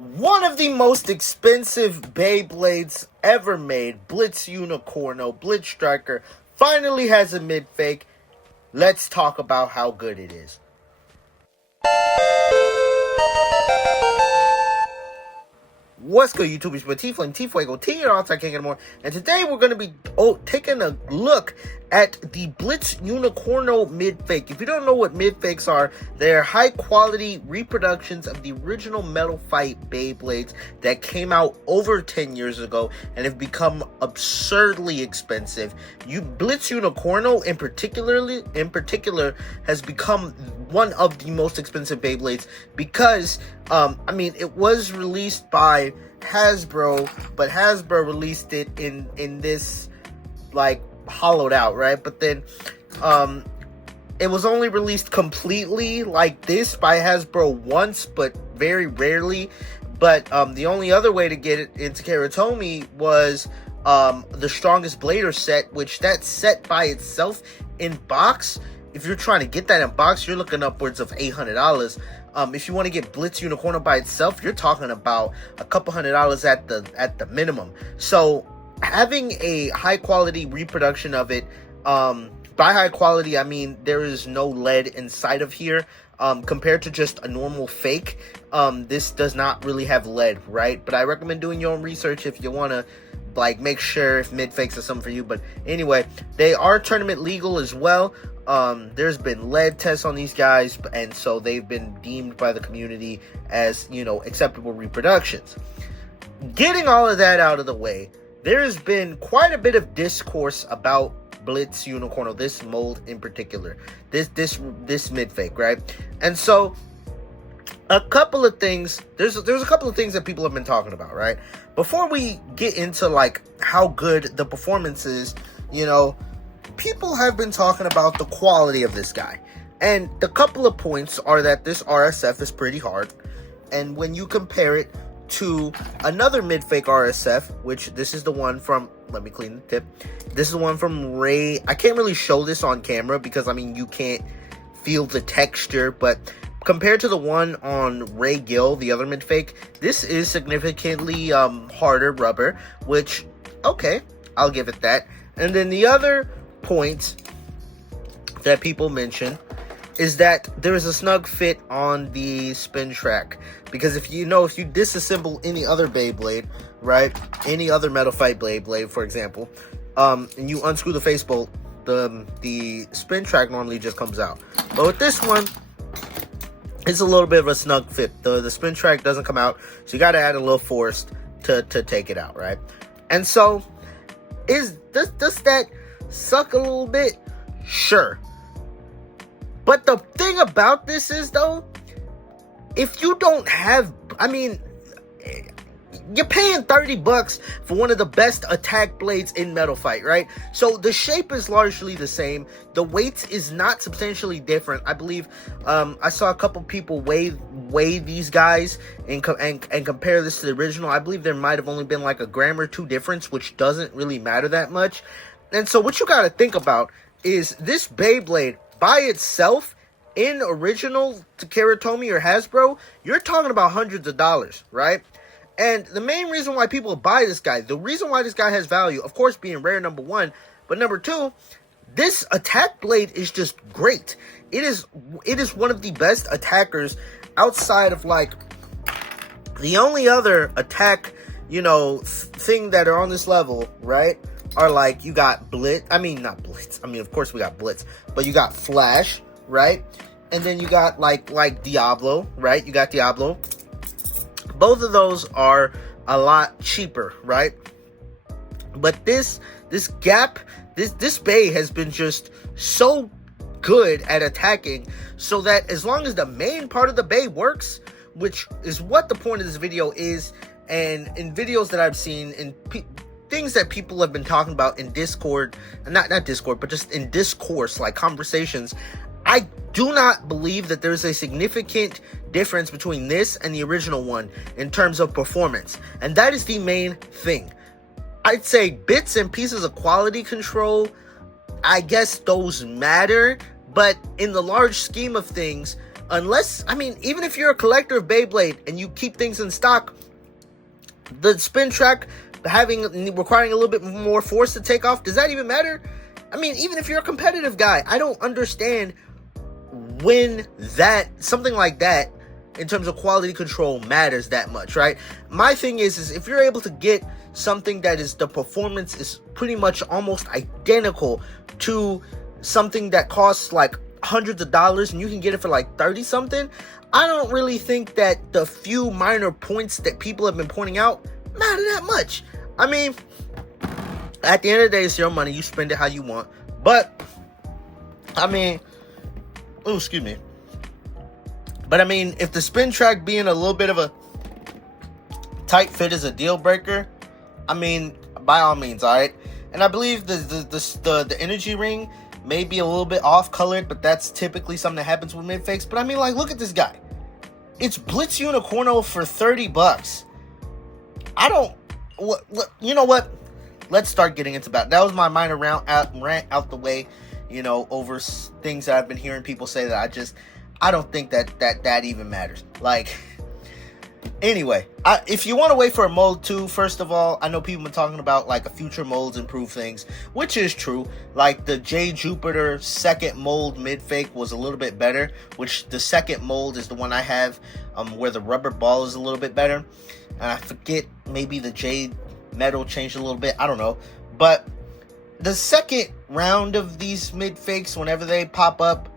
One of the most expensive Beyblades ever made, Blitz UNICORNO, Blitz Striker, finally has a mid-fake. Let's talk about how good it is. What's good, YouTube? It's my T-Flame, T-Fuego, T, your outside king and more. And today we're going to be taking a look at the Blitz UNICORNO mid-fake. If you don't know what mid-fakes are, they're high-quality reproductions of the original Metal Fight Beyblades that came out over 10 years ago and have become absurdly expensive. Blitz UNICORNO in particular has become one of the most expensive Beyblades because it was released by Hasbro, but Hasbro released it in this like hollowed out, right? But then it was only released completely like this by Hasbro once, but very rarely. But the only other way to get it into Karatomi was the Strongest Blader set, which that set by itself in box, if you're trying to get that in box, you're looking upwards of $800. If you want to get Blitz UNICORNO by itself, you're talking about a couple $100 at the minimum. So having a high quality reproduction of it, by high quality I mean there is no lead inside of here. Compared to just a normal fake, this does not really have lead, right? But I recommend doing your own research if you want to like make sure if mid fakes are something for you. But anyway, they are tournament legal as well. There's been lead tests on these guys, and so they've been deemed by the community as, you know, acceptable reproductions. Getting all of that out of the way, there has been quite a bit of discourse about Blitz UNICORNO, this mold in particular, this mid fake, right? And so a couple of things, there's a couple of things that people have been talking about, right? Before we get into like how good the performance is, you know, people have been talking about the quality of this guy. And the couple of points are that this RSF is pretty hard. And when you compare it to another mid-fake RSF, which this is the one from, let me clean the tip. This is the one from Ray. I can't really show this on camera because, I mean, you can't feel the texture. But compared to the one on Ray Gill, the other mid-fake, this is significantly harder rubber, which, okay, I'll give it that. And then the other point that people mention is that there is a snug fit on the spin track, because if you disassemble any other Beyblade, right, any other Metal Fight Beyblade, for example, and you unscrew the face bolt, the spin track normally just comes out. But with this one, it's a little bit of a snug fit. The spin track doesn't come out, so you got to add a little force to take it out, right? And so does that suck a little bit? Sure. But the thing about this is, though, if you don't have, I mean, you're paying $30 for one of the best attack blades in Metal Fight, right? So the shape is largely the same. The weight is not substantially different. I believe I saw a couple people weigh these guys and compare this to the original. I believe there might have only been like a gram or two difference, which doesn't really matter that much. And so what you got to think about is this Beyblade by itself, in original to Karatomi or Hasbro, you're talking about hundreds of dollars, right? And the main reason why people buy this guy, the reason why this guy has value, of course, being rare, number one, but number two, this attack blade is just great. It is one of the best attackers outside of like the only other attack, you know, thing that are on this level, right? Are like, you got Blitz, not Blitz, of course we got Blitz, but you got Flash, right? And then you got like Diablo, right? You got Diablo. Both of those are a lot cheaper, right? But this Bay has been just so good at attacking, so that as long as the main part of the Bay works, which is what the point of this video is, and in videos that I've seen, in things that people have been talking about in Discord, not Discord, but just in discourse, like conversations, I do not believe that there's a significant difference between this and the original one in terms of performance. And that is the main thing. I'd say bits and pieces of quality control, I guess those matter, but in the large scheme of things, unless, I mean, even if you're a collector of Beyblade and you keep things in stock, the spin track requiring a little bit more force to take off, does that even matter? I mean, even if you're a competitive guy, I don't understand when something like that in terms of quality control matters that much, right? My thing is if you're able to get something that is, the performance is pretty much almost identical to something that costs like hundreds of dollars and you can get it for like 30 something, I don't really think that the few minor points that people have been pointing out matter that much. I mean, at the end of the day, it's your money. You spend it how you want. But, I mean, oh, excuse me. But, I mean, if the spin track being a little bit of a tight fit is a deal breaker, I mean, by all means, all right? And I believe the energy ring may be a little bit off-colored, but that's typically something that happens with Midfakes. But, I mean, like, look at this guy. It's Blitz UNICORNO for $30. I don't... You know what? Let's start getting into that. That was my minor rant out the way, you know, over things that I've been hearing people say that I don't think that even matters. Like, anyway, if you want to wait for a mold too, first of all, I know people have been talking about like a future molds improve things, which is true. Like the J Jupiter second mold Midfake was a little bit better, which the second mold is the one I have, where the rubber ball is a little bit better. And I forget, maybe the J metal changed a little bit, I don't know. But the second round of these Midfakes, whenever they pop up,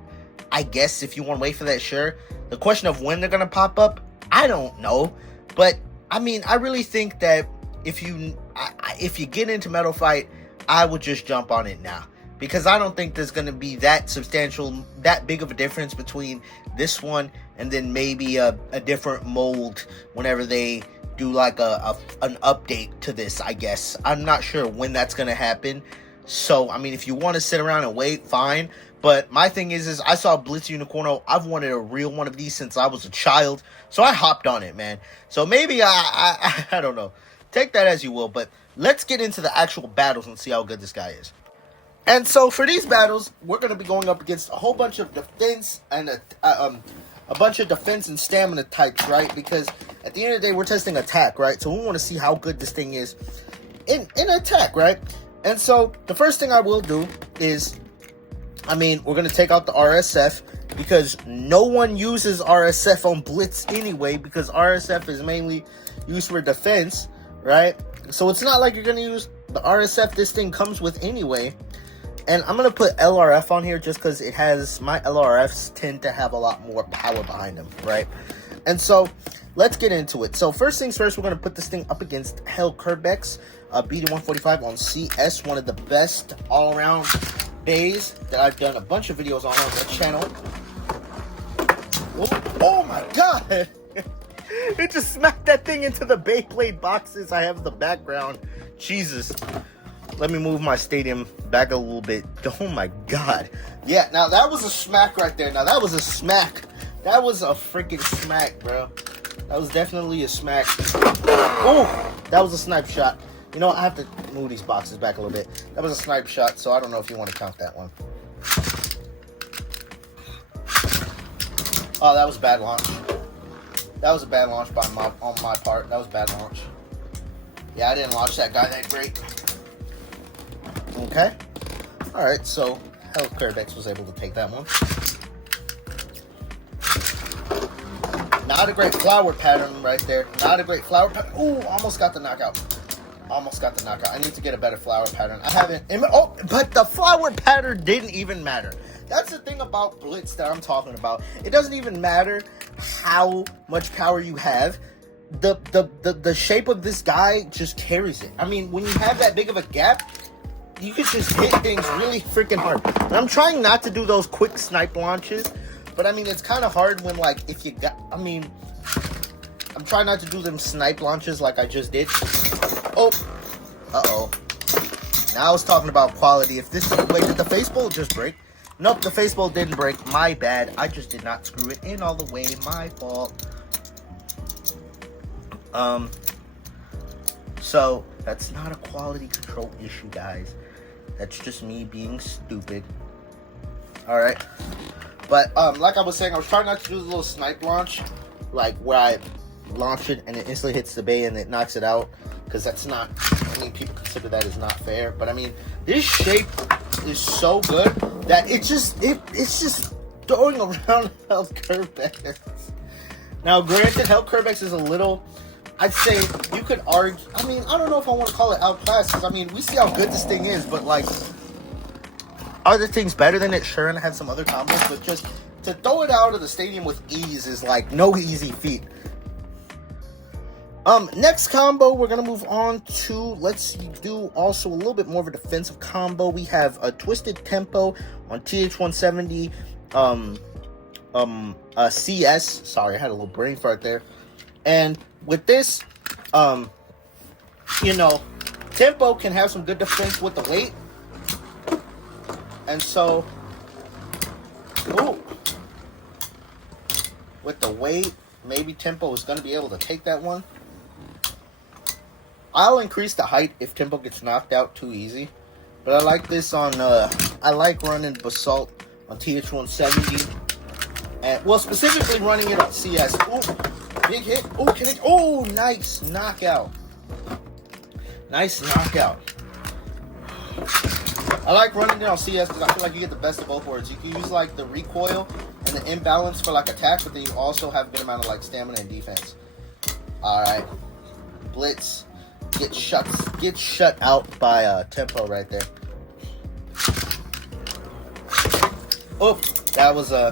I guess if you want to wait for that, sure. The question of when they're going to pop up, I don't know. But, I mean, I really think that if you get into Metal Fight, I would just jump on it now. Because I don't think there's going to be that big of a difference between this one and then maybe a different mold whenever they do like an update to this, I guess. I'm not sure when that's going to happen. So, I mean, if you want to sit around and wait, fine. But my thing is I saw Blitz UNICORNO. I've wanted a real one of these since I was a child. So I hopped on it, man. So maybe I don't know. Take that as you will. But let's get into the actual battles and see how good this guy is. And so for these battles, we're going to be going up against a whole bunch of defense and a bunch of defense and stamina types, right? Because at the end of the day, we're testing attack, right? So we want to see how good this thing is in attack, right? And so the first thing I will do is, I mean, we're going to take out the RSF because no one uses RSF on Blitz anyway, because RSF is mainly used for defense, right? So it's not like you're going to use the RSF this thing comes with anyway. And I'm going to put LRF on here just because it has, my LRFs tend to have a lot more power behind them, right? And so let's get into it. So first things first, we're going to put this thing up against Hellkerbex BD145 on CS, one of the best all-around bays that I've done a bunch of videos on the channel. Oh my god! It just smacked that thing into the Beyblade boxes I have in the background. Jesus. Let me move my stadium back a little bit. Oh my god. Yeah, now that was a smack right there. Now that was a smack. That was a freaking smack, bro. That was definitely a smack. Oh, that was a snipe shot. You know what? I have to move these boxes back a little bit. That was a snipe shot, so I don't know if you want to count that one. Oh, that was a bad launch. That was a bad launch on my part. That was a bad launch. Yeah, I didn't launch that guy that great. Okay. Alright, so Hellkerbex was able to take that one. Not a great flower pattern right there. Not a great flower pattern. Ooh, almost got the knockout. Almost got the knockout. I need to get a better flower pattern. I haven't. Oh, but the flower pattern didn't even matter. That's the thing about Blitz that I'm talking about. It doesn't even matter how much power you have. The shape of this guy just carries it. I mean, when you have that big of a gap, you can just hit things really freaking hard. And I'm trying not to do those quick snipe launches, but I mean, it's kind of hard when, like, if you got, I mean, I'm trying not to do them snipe launches like I just did. Oh, uh-oh. Now I was talking about quality. If this, wait, did the face bolt just break? Nope, the face bolt didn't break. My bad. I just did not screw it in all the way. My fault. So that's not a quality control issue, guys. That's just me being stupid. Alright. But like I was saying, I was trying not to do the little snipe launch, like where I launch it and it instantly hits the bay and it knocks it out, because that's not, I mean, people consider that as not fair. But I mean, this shape is so good that it's just throwing around health curvex. Now, granted, health curvex is a little, I'd say you could argue, I mean, I don't know if I want to call it outclassed, because I mean, we see how good this thing is, but like, are the things better than it? Sure, and I have some other combos, but just to throw it out of the stadium with ease is like no easy feat. Next combo, we're gonna move on to, let's do also a little bit more of a defensive combo. We have a Twisted Tempo on TH170, CS. Sorry, I had a little brain fart there. And with this, you know, Tempo can have some good defense with the weight. And so, ooh, with the weight, maybe Tempo is going to be able to take that one. I'll increase the height if Tempo gets knocked out too easy. But I like this on, I like running Basalt on TH170. And, well, specifically running it on CS. Ooh, big hit. Ooh, can it, oh, nice knockout. Nice knockout. I like running it on CS because I feel like you get the best of both worlds. You can use like the recoil and the imbalance for like attack, but then you also have a good amount of like stamina and defense. Alright. Blitz gets shut out by Tempo right there. Oh, that was a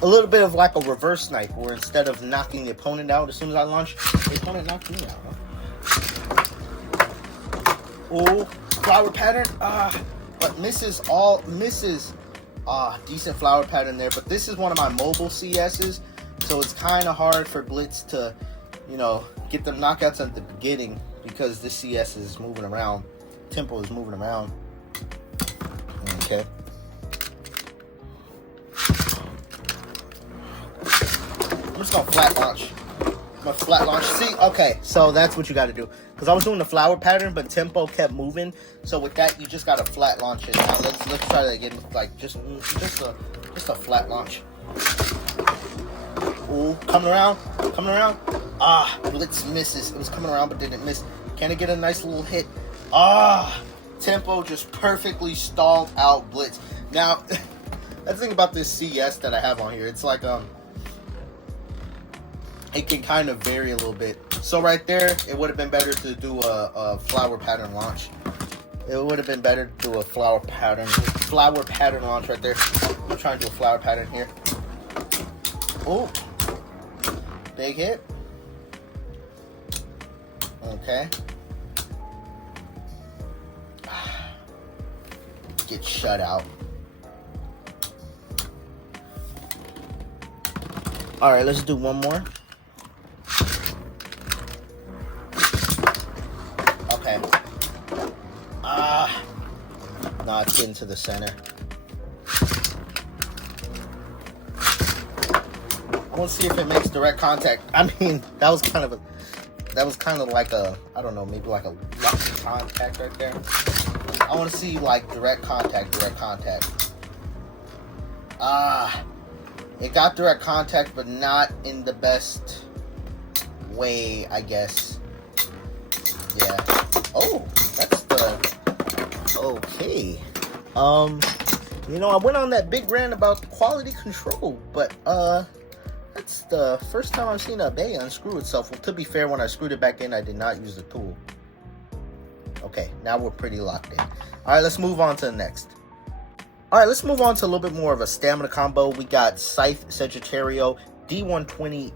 little bit of like a reverse snipe, where instead of knocking the opponent out as soon as I launch, the opponent knocked me out. Oh, flower pattern. But misses. Decent flower pattern there. But this is one of my mobile CSs, so it's kind of hard for Blitz to, you know, get them knockouts at the beginning because this CS is moving around. Tempo is moving around. Okay. I'm just gonna flat launch. My flat launch. See, okay, so that's what you got to do. Because I was doing the flower pattern, but Tempo kept moving. So with that, you just got to flat launch it. Now let's try that again. Like just a flat launch. Ooh, coming around. Blitz misses. It was coming around, but didn't miss. Can it get a nice little hit? Tempo just perfectly stalled out Blitz. Now, that's the thing about this CS that I have on here. It's like it can kind of vary a little bit. So right there, it would have been better to do a flower pattern launch. It would have been better to do a flower pattern launch right there. I'm trying to do a flower pattern here. Oh, big hit. Okay. Get shut out. All right, let's do one more. Okay. No, it's getting to the center. I want to see if it makes direct contact. I mean, that was kind of like a, I don't know, maybe like a lucky contact right there. I want to see like direct contact. It got direct contact, but not in the best way, I guess. Yeah. Oh, that's the... Okay. You know, I went on that big rant about quality control, but, that's the first time I've seen a bay unscrew itself. Well, to be fair, when I screwed it back in, I did not use the tool. Okay, now we're pretty locked in. Alright, let's move on to the next. Alright, let's move on to a little bit more of a stamina combo. We got Scythe Sagittario, D120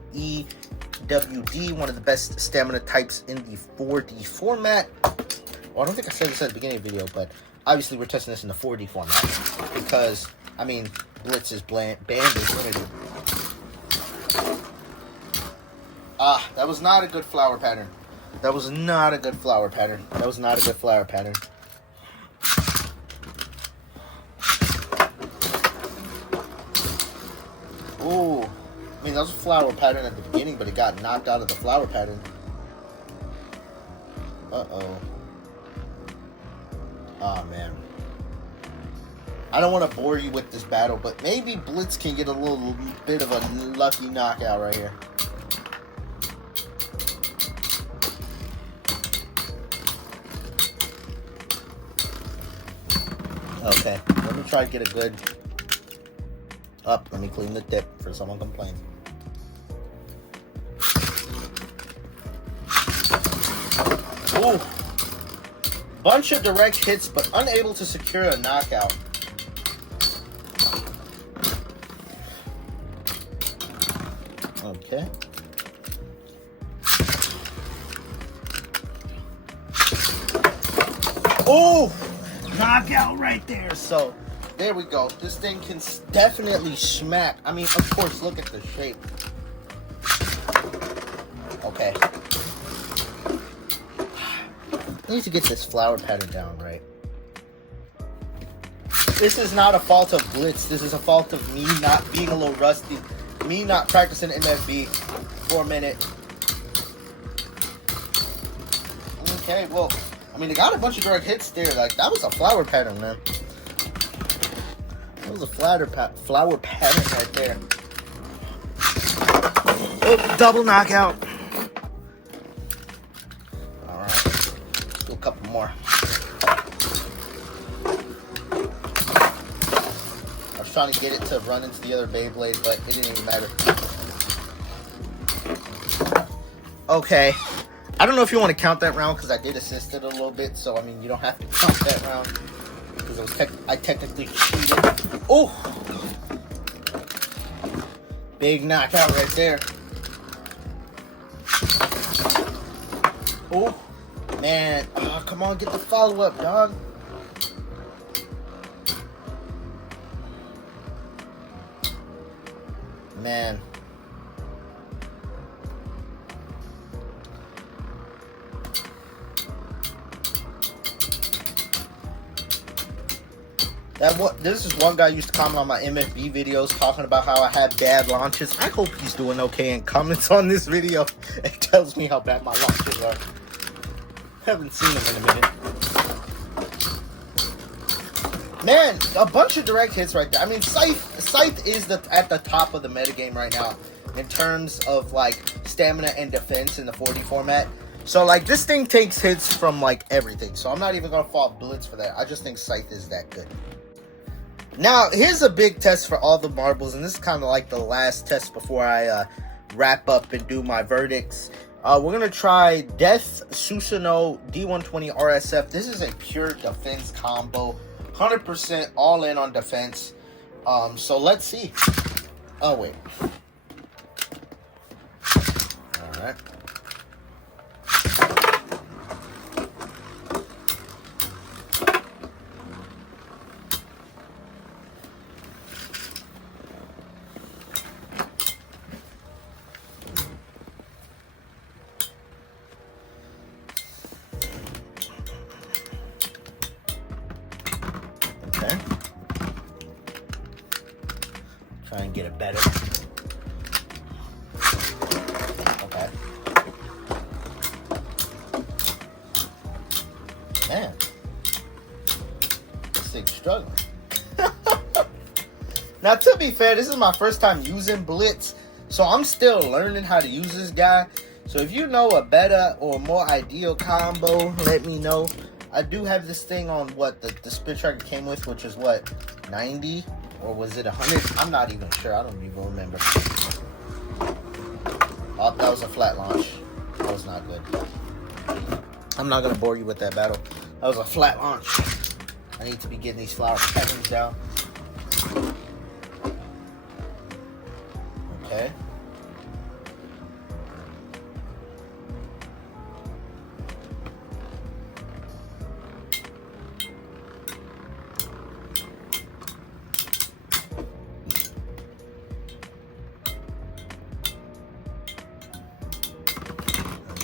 EWD, one of the best stamina types in the 4D format. Well, I don't think I said this at the beginning of the video, but obviously we're testing this in the 4D format. Because, I mean, Blitz is banned is limited. That was not a good flower pattern. Ooh, I mean, that was a flower pattern at the beginning, but it got knocked out of the flower pattern. Uh-oh. Oh, man. I don't want to bore you with this battle, but maybe Blitz can get a little bit of a lucky knockout right here. Okay, let me try to get a good up. Let me clean the tip for someone complaining. Ooh, bunch of direct hits, but unable to secure a knockout. Okay. Oh, knockout right there. So there we go. This thing can definitely smack. I mean, of course, look at the shape. Okay. I need to get this flower pattern down right. This is not a fault of Blitz. This is a fault of me not being a little rusty. Me not practicing MFB for a minute. Okay, well, I mean, they got a bunch of direct hits there. Like, that was a flower pattern, man. That was a flower pattern right there. Oh, double knockout. Alright. Let's do a couple more. I was trying to get it to run into the other Beyblade, but it didn't even matter. Okay. I don't know if you want to count that round because I did assist it a little bit. So, I mean, you don't have to count that round because I technically cheated. Oh! Big knockout right there. Oh, man. Oh, come on, get the follow-up, dog. Man. This is one guy used to comment on my MFB videos talking about how I had bad launches. I hope he's doing okay and comments on this video and tells me how bad my launches are. Haven't seen him in a minute. Man, a bunch of direct hits right there. I mean, Scythe is at the top of the metagame right now in terms of like stamina and defense in the 40 format. So like this thing takes hits from like everything. So I'm not even gonna fault Blitz for that. I just think Scythe is that good. Now, here's a big test for all the marbles, and this is kind of like the last test before I wrap up and do my verdicts. We're going to try Death Susanoo D120 RSF. This is a pure defense combo. 100% all in on defense. So let's see. Oh, wait. Alright. Okay. Try and get it better. Okay. Man. This thing's struggling. Now, to be fair, this is my first time using Blitz, so I'm still learning how to use this guy. So if you know a better or more ideal combo, let me know. I do have this thing on what the spin tracker came with, which is what, 90 or was it 100? I'm not even sure. I don't even remember. Oh, that was a flat launch. That was not good. I'm not gonna bore you with that battle. That was a flat launch. I need to be getting these flower patterns down. Okay.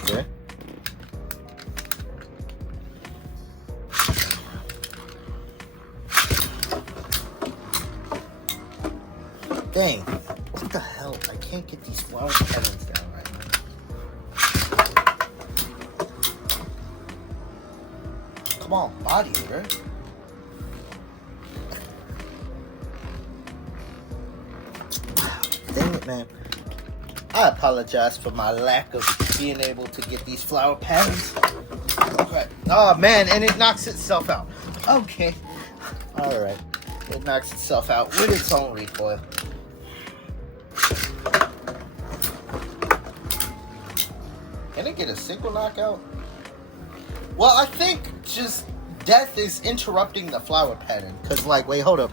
Okay. Dang. What the hell? I can't get these flower patterns down right now. Come on, body, bro. man. I apologize for my lack of being able to get these flower patterns. Okay. Oh, man, and it knocks itself out. Okay. Alright. It knocks itself out with its own recoil. Can it get a single knockout? Well, I think just death is interrupting the flower pattern. Because, like, wait, hold up.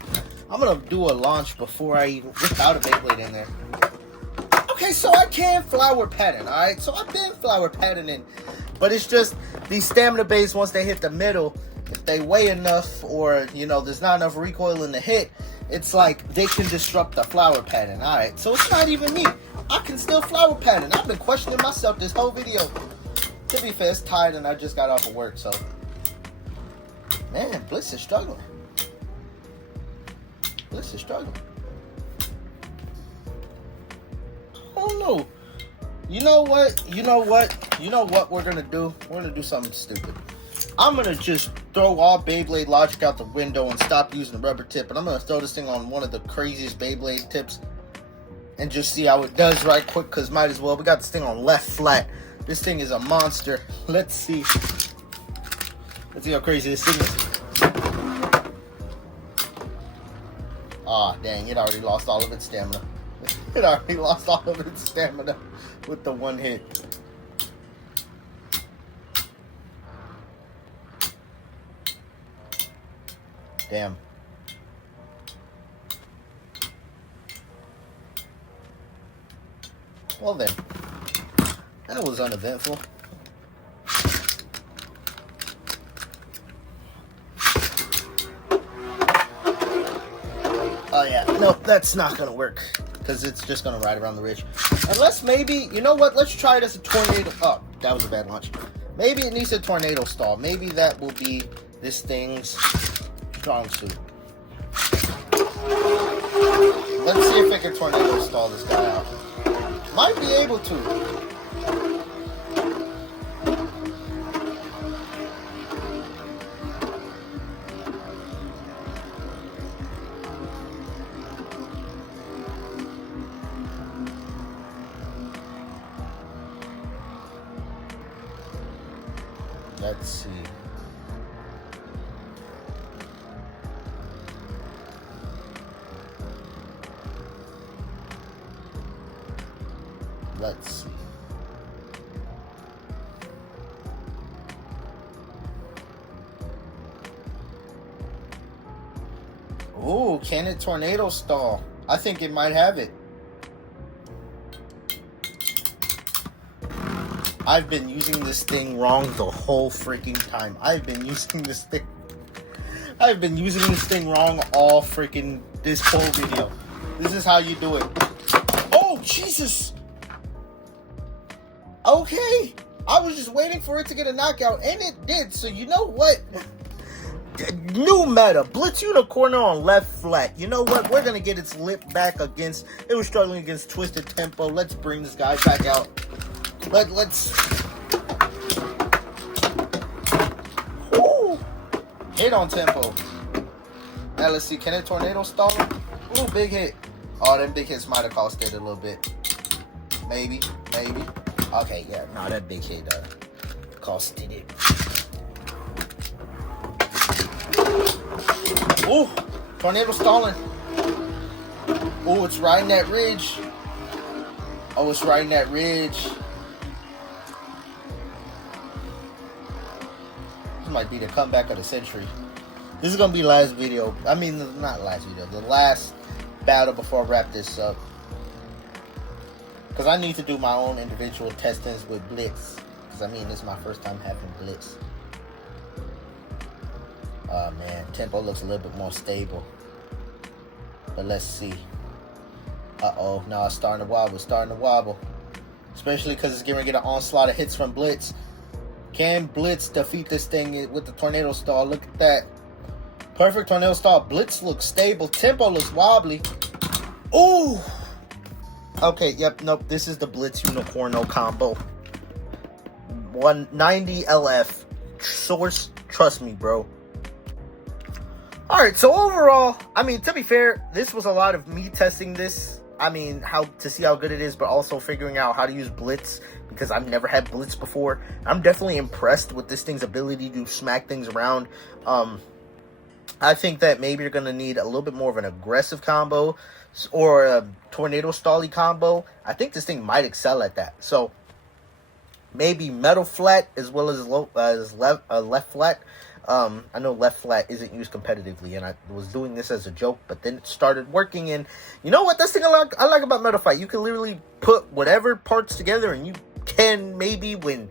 I'm going to do a launch before I even without a Beyblade in there. Okay, so I can flower pattern, alright? So I've been flower patterning. But it's just these stamina bays, once they hit the middle, if they weigh enough or, you know, there's not enough recoil in the hit, it's like they can disrupt the flower pattern, alright? So it's not even me. I can still flower pattern. I've been questioning myself this whole video. To be fair, it's tired and I just got off of work, so. Man, Blitz is struggling. Blitz is struggling. Oh no. You know what we're gonna do? We're gonna do something stupid. I'm gonna just throw all Beyblade logic out the window and stop using the rubber tip, and I'm gonna throw this thing on one of the craziest Beyblade tips and just see how it does right quick, because might as well. We got this thing on left flat. This thing is a monster. Let's see how crazy this thing is. Ah, dang, it already lost all of its stamina. It already lost all of its stamina with the one hit. Damn. Well then, that was uneventful. Oh yeah, no, that's not gonna work. Because it's just going to ride around the ridge. Unless maybe, you know what? Let's try it as a tornado. Oh, that was a bad launch. Maybe it needs a tornado stall. Maybe that will be this thing's strong suit. Let's see if it can tornado stall this guy out. Might be able to. Let's see. Let's see. Ooh, can it tornado stall? I think it might have it. I've been using this thing wrong the whole freaking time. I've been using this thing wrong all freaking this whole video. This is how you do it. Oh, Jesus! Okay! I was just waiting for it to get a knockout, and it did. So you know what? New meta. Blitz UNICORNO on left flat. You know what? We're going to get its lip back against... It was struggling against Twisted Tempo. Let's bring this guy back out. Let's... Ooh. Hit on tempo. Now let's see. Can it tornado stall? Ooh, big hit. Oh, them big hits might have cost it a little bit. Maybe. Okay, yeah. No, that big hit costed it. Ooh, tornado stalling. Ooh, it's riding that ridge. Oh, it's riding that ridge. This might be the comeback of the century. This is going to be the last video. I mean, not last video. The last battle before I wrap this up. Because I need to do my own individual testings with Blitz. Because, I mean, this is my first time having Blitz. Oh, man. Tempo looks a little bit more stable. But let's see. Uh-oh. Now it's starting to wobble. Especially because it's getting to get an onslaught of hits from Blitz. Can Blitz defeat this thing with the tornado stall? Look at that. Perfect tornado stall. Blitz looks stable. Tempo looks wobbly. Ooh. Okay, yep, nope. This is the Blitz UNICORNO combo. 190 LF. Source, trust me, bro. Alright, so overall, I mean, to be fair, this was a lot of me testing this. I mean, how to see how good it is, but also figuring out how to use Blitz, because I've never had Blitz before. I'm definitely impressed with this thing's ability to smack things around. I think that maybe you're going to need a little bit more of an aggressive combo or a tornado stally combo. I think this thing might excel at that. So maybe metal flat as well as left flat. I know left flat isn't used competitively, and I was doing this as a joke, but then it started working. And you know what? That's the thing I like about metal fight. You can literally put whatever parts together, and you can maybe win.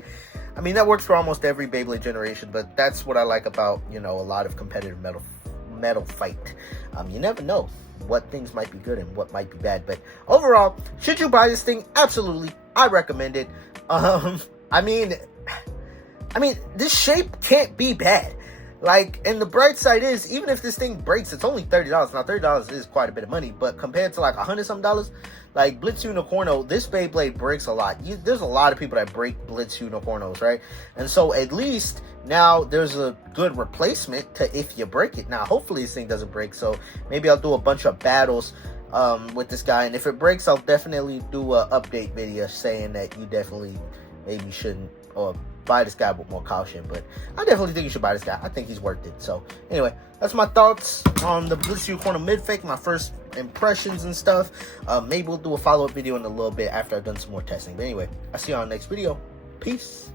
I mean, that works for almost every Beyblade generation, but that's what I like about, you know, a lot of competitive metal fight. You never know what things might be good and what might be bad, but overall, should you buy this thing? Absolutely, I recommend it. I mean, this shape can't be bad. Like, and the bright side is, even if this thing breaks, it's only $30. Now, $30 is quite a bit of money, but compared to like $100-something, like Blitz UNICORNO, this Beyblade breaks a lot. There's a lot of people that break Blitz UNICORNOs, right? And so at least now there's a good replacement to if you break it. Now, hopefully this thing doesn't break, so maybe I'll do a bunch of battles with this guy, and if it breaks, I'll definitely do a update video saying that you definitely maybe shouldn't, or buy this guy with more caution. But I definitely think you should buy this guy. I think he's worth it. So anyway, that's my thoughts on the Blitz UNICORNO Midfake, my first impressions and stuff. Maybe we'll do a follow-up video in a little bit after I've done some more testing. But anyway, I'll see you on the next video. Peace.